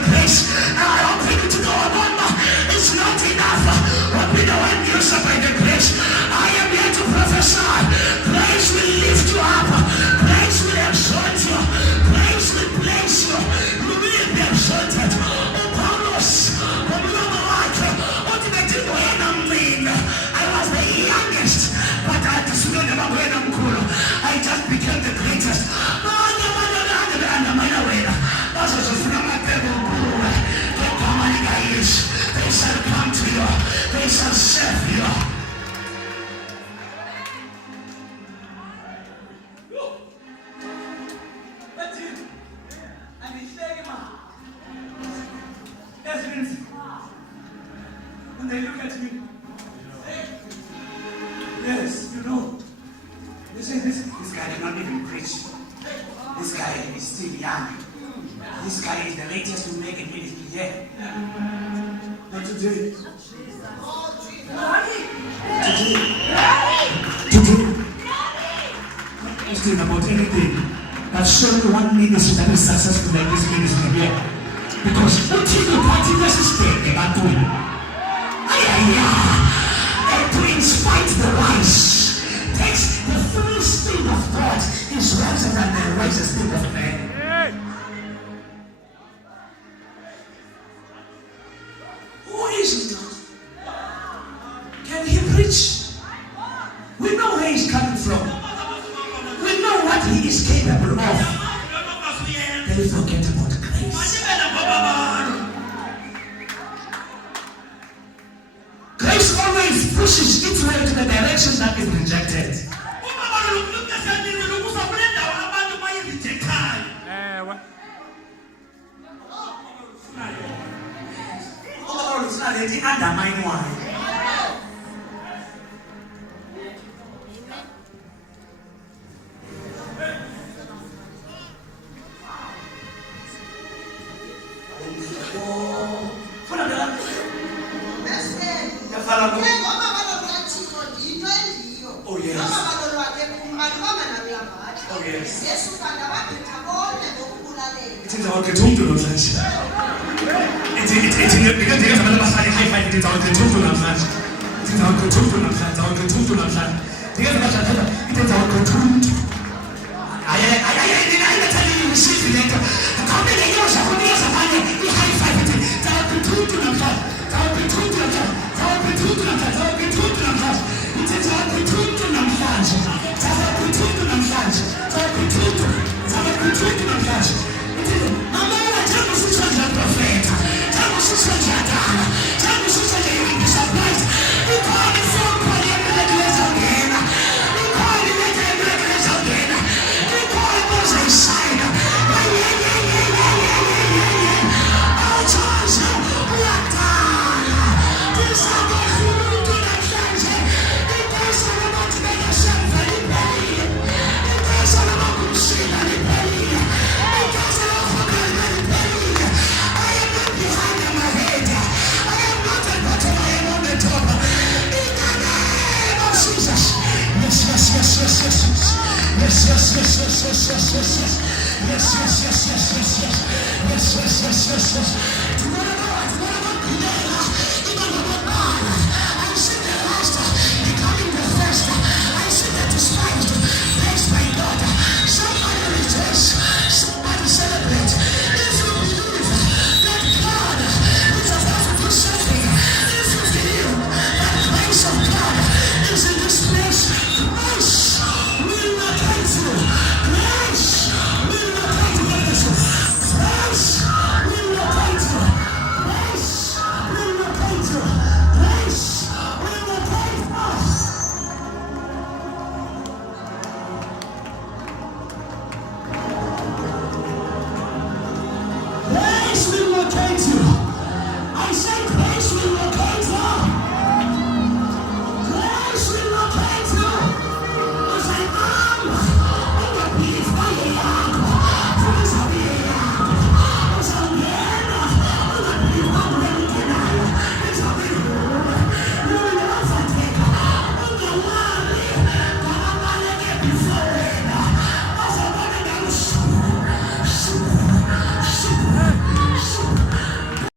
the grace. I open it to go on. It's not enough. Open the one gives up by the grace. I am here to prophesy. Grace will lift you up. Grace will exalt you. Grace will place you. You will be exalted. Oh, Paulos. I was the youngest, but I just became the greatest. They shall come to you. They shall serve you. That's it. And he's taking when they look at me, yes, you know, they say this guy did not even preach. This guy is still young. This guy is the latest to make a ministry here. But today, not question about anything, but show me one ministry that is successful like this ministry here. Because until the party doesn't stay, they are doing. And to inspite the wise takes the full spirit of God is wiser than the wisest spirit of man. Who is it? Can he preach? We know where he's coming from. We know what he is capable of. They forget about grace. Grace always pushes its way to the direction that is rejected. Oh yes. Oh yes. It is our getundu namhlanje. Because abasali high five it is our getundu namhlanje. It is our getundu namhlanje. Our getundu namhlanje. Because abasali it is our getundu. I tell you receive it. Come in and use it. High five it. It's our getundu namhlanje. It's our getundu namhlanje. It's our getundu namhlanje. It's our getundu namhlanje. It is our getundu namhlanje. It's our getundu namhlanje. It's our getundu. It's our getundu namhlanje. Amara tangu sisi wa profeta, tangu sisi wa jadala, tangu sisi wa yingi surprise. Because the phone call you the grace again. Because the grace again. Because it was a sign. Oh, Charles, what time? This is the food to the church. The person about to make yourself very belly. The person about to see very belly. Yes.